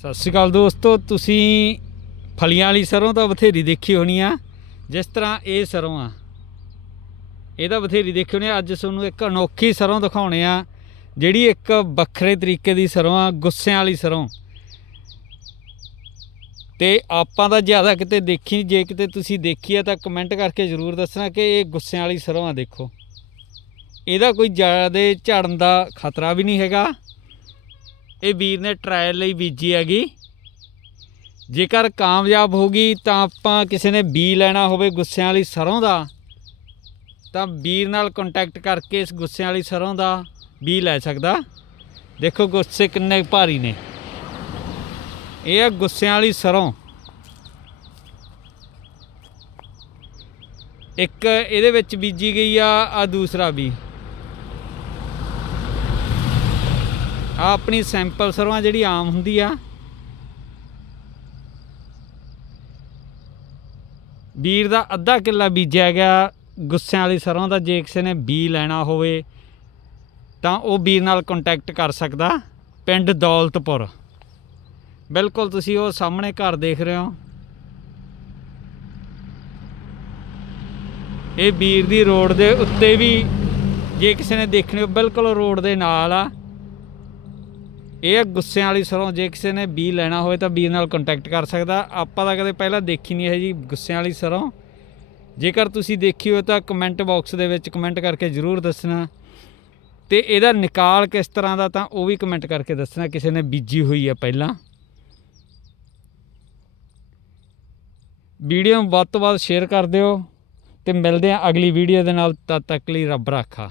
ਸਤਿ ਸ਼੍ਰੀ ਅਕਾਲ ਦੋਸਤੋ, ਤੁਸੀਂ ਫਲੀਆਂ ਵਾਲੀ ਸਰੋਂ ਤਾਂ ਬਥੇਰੀ ਦੇਖੀ ਹੋਣੀ ਆ। ਜਿਸ ਤਰ੍ਹਾਂ ਇਹ ਸਰੋਂ ਆ। ਇਹ ਤਾਂ ਬਥੇਰੀ ਦੇਖੀ ਹੋਣੀ ਆ। ਅੱਜ ਤੁਹਾਨੂੰ ਇੱਕ ਅਨੋਖੀ ਸਰੋਂ ਦਿਖਾਉਣੇ ਆ, ਜਿਹੜੀ ਇੱਕ ਵੱਖਰੇ ਤਰੀਕੇ ਦੀ ਸਰੋਂ ਆ, ਗੁੱਸਿਆਂ ਵਾਲੀ ਸਰੋਂ। ਤੇ ਆਪਾਂ ਤਾਂ ਜ਼ਿਆਦਾ ਕਿਤੇ ਦੇਖੀ, ਜੇ ਕਿਤੇ ਤੁਸੀਂ ਦੇਖੀ ਆ, ਤਾਂ ਕਮੈਂਟ ਕਰਕੇ ਜ਼ਰੂਰ ਦੱਸਣਾ ਕਿ ਇਹ ਗੁੱਸਿਆਂ ਵਾਲੀ ਸਰੋਂ ਆ, ਦੇਖੋ। ਇਹਦਾ ਕੋਈ ਜ਼ਿਆਦਾ ਝੜਨ ਦਾ ਖਤਰਾ ਵੀ ਨਹੀਂ ਹੈਗਾ। ਇਹ ਵੀਰ ਨੇ ਟਰਾਇਲ ਲਈ ਬੀਜੀ ਹੈਗੀ। ਜੇਕਰ ਕਾਮਯਾਬ ਹੋ ਗਈ ਤਾਂ ਆਪਾਂ ਕਿਸੇ ਨੇ ਬੀ ਲੈਣਾ ਹੋਵੇ ਗੁੱਸਿਆਂ ਵਾਲੀ ਸਰੋਂ ਦਾ, ਤਾਂ ਵੀਰ ਨਾਲ ਕੰਟੈਕਟ ਕਰਕੇ ਇਸ ਗੁੱਸਿਆਂ ਵਾਲੀ ਸਰੋਂ ਦਾ ਬੀ ਲੈ ਸਕਦਾ। ਦੇਖੋ ਗੁੱਸੇ ਕਿੰਨੇ ਭਾਰੀ ਨੇ। ਇਹ ਆ ਗੁੱਸਿਆਂ ਵਾਲੀ ਸਰੋਂ। ਇੱਕ ਇਹਦੇ ਵਿੱਚ ਬੀਜੀ ਗਈ ਆ ਆ ਦੂਸਰਾ ਵੀ ਆ ਆਪਣੀ ਸੈਂਪਲ ਸਰੋਂ ਜਿਹੜੀ ਆਮ ਹੁੰਦੀ ਆ। ਵੀਰ ਦਾ ਅੱਧਾ ਕਿੱਲਾ ਬੀਜਿਆ ਗਿਆ। ਗੁੱਸਿਆਂ ਵਾਲੀ ਸਰੋਂ ਦਾ ਜੇ ਕਿਸੇ ਨੇ ਬੀ ਲੈਣਾ ਹੋਵੇ, ਤਾਂ ਉਹ ਵੀਰ ਨਾਲ ਕੰਟੈਕਟ ਕਰ ਸਕਦਾ। ਪਿੰਡ ਦੌਲਤਪੁਰ। ਬਿਲਕੁਲ ਤੁਸੀਂ ਉਹ ਸਾਹਮਣੇ ਘਰ ਦੇਖ ਰਹੇ ਹੋ। ਇਹ ਵੀਰ ਦੀ ਰੋਡ ਦੇ ਉੱਤੇ ਵੀ ਜੇ ਕਿਸੇ ਨੇ ਦੇਖਣੀ ਹੋ ਬਿਲਕੁਲ ਰੋਡ ਦੇ ਨਾਲ ਆ। ਇਹ ਆ ਗੁੱਸਿਆਂ ਵਾਲੀ ਸਰੋਂ, ਜੇ ਕਿਸੇ ਨੇ ਬੀ ਲੈਣਾ ਹੋਵੇ ਤਾਂ ਬੀ ਨਾਲ ਕੰਟੈਕਟ ਕਰ ਸਕਦਾ। ਆਪਾਂ ਤਾਂ ਕਦੇ ਪਹਿਲਾਂ ਦੇਖੀ ਨਹੀਂ ਹੈ ਜੀ ਗੁੱਸਿਆਂ ਵਾਲੀ ਸਰੋਂ। ਜੇਕਰ ਤੁਸੀਂ ਦੇਖੀ ਹੋ ਤਾਂ ਕਮੈਂਟ ਬਾਕਸ ਦੇ ਵਿੱਚ ਕਮੈਂਟ ਕਰਕੇ ਜ਼ਰੂਰ ਦੱਸਣਾ। ਤੇ ਇਹਦਾ ਨਿਕਾਲ ਕਿਸ ਤਰ੍ਹਾਂ ਦਾ ਤਾਂ ਉਹ ਵੀ ਕਮੈਂਟ ਕਰਕੇ ਦੱਸਣਾ, ਕਿਸੇ ਨੇ ਬੀਜੀ ਹੋਈ ਹੈ ਪਹਿਲਾਂ। ਵੀਡੀਓ ਨੂੰ ਵੱਧ ਤੋਂ ਵੱਧ ਸ਼ੇਅਰ ਕਰ ਦਿਓ ਤੇ ਮਿਲਦੇ ਹਾਂ ਅਗਲੀ ਵੀਡੀਓ ਦੇ ਨਾਲ, ਤਦ ਤੱਕ ਲਈ ਰੱਬ ਰਾਖਾ।